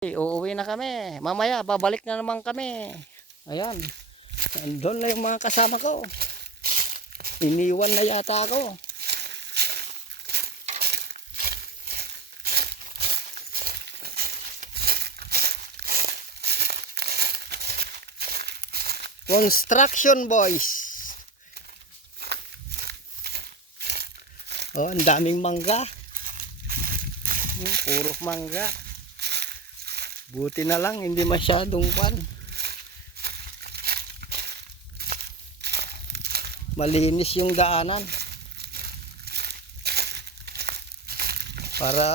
Uuwi na kami. Mamaya babalik na naman kami. Ayan. Doon na yung mga kasama ko. Iniwan na yata ako. Construction boys. Oh, ang daming mangga. Puro mangga. Buti na lang hindi masyadong pan. Malinis yung daanan. Para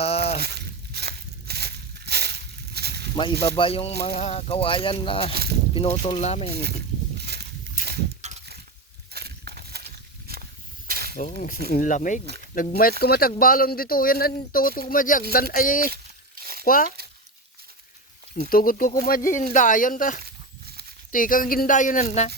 maibaba yung mga kawayan na pinutol namin. Oh, lamig. Nagmayat ko matagbalon dito. Yan ang tugot ko kumadyak. Dan ay kwa. Tugot ko kumadyak. Dayon ta. Tika gindayonan na.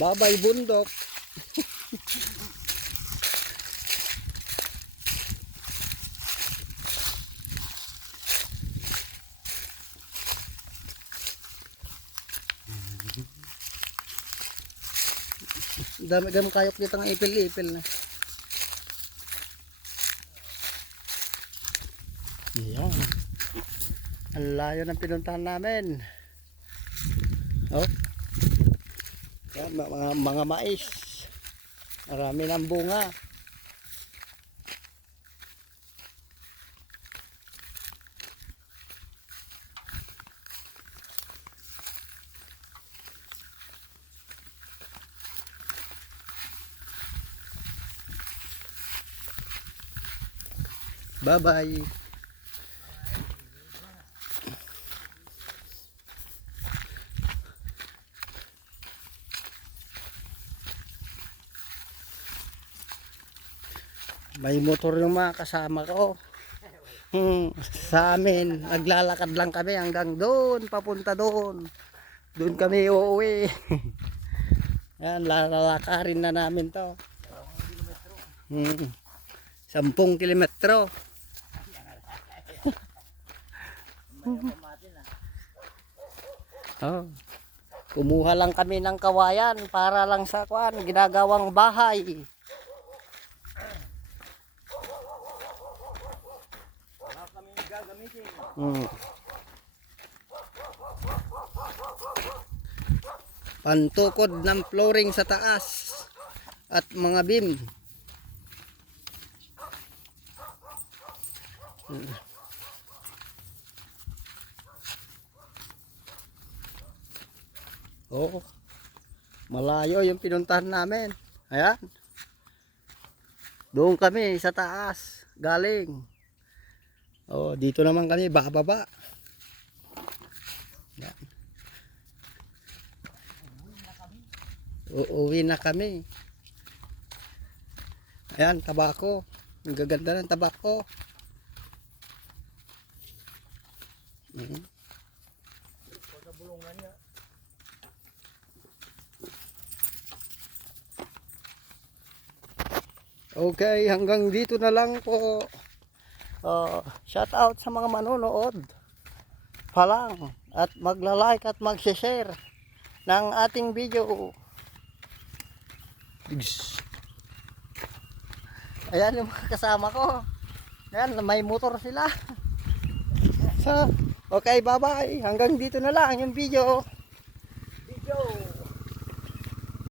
Babay bundok. Dami kayok dito ng ipil-ipil na. Yan. Ang layo ng pinuntahan namin. Oh. Yan, mga mais. Marami ng bunga. Bye-bye. May motor yung mga kasama ko. Sa amin, naglalakad lang kami hanggang doon, papunta doon. Doon kami uuwi. Yan, lalakarin na namin to. 10 kilometro. Oh. Kumuha lang kami ng kawayan para lang sa ginagawang bahay. Pantukod ng flooring sa taas at mga beam. Oh, malayo yung pinuntahan namin. Ayan. Doon kami sa taas galing. Oh, dito naman kami bababa. Yan. Uuwi na kami. Ayan, tabako. Ang gaganda ng tabako. Okay, hanggang dito na lang po. Shout out sa mga manonood pa lang at magla-like at mag-share ng ating video. Ayan yung mga kasama ko. Ayan, may motor sila. So, okay, bye-bye. Hanggang dito na lang yung video.